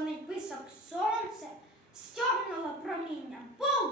розпалений писок сонце стьорнуло промінням по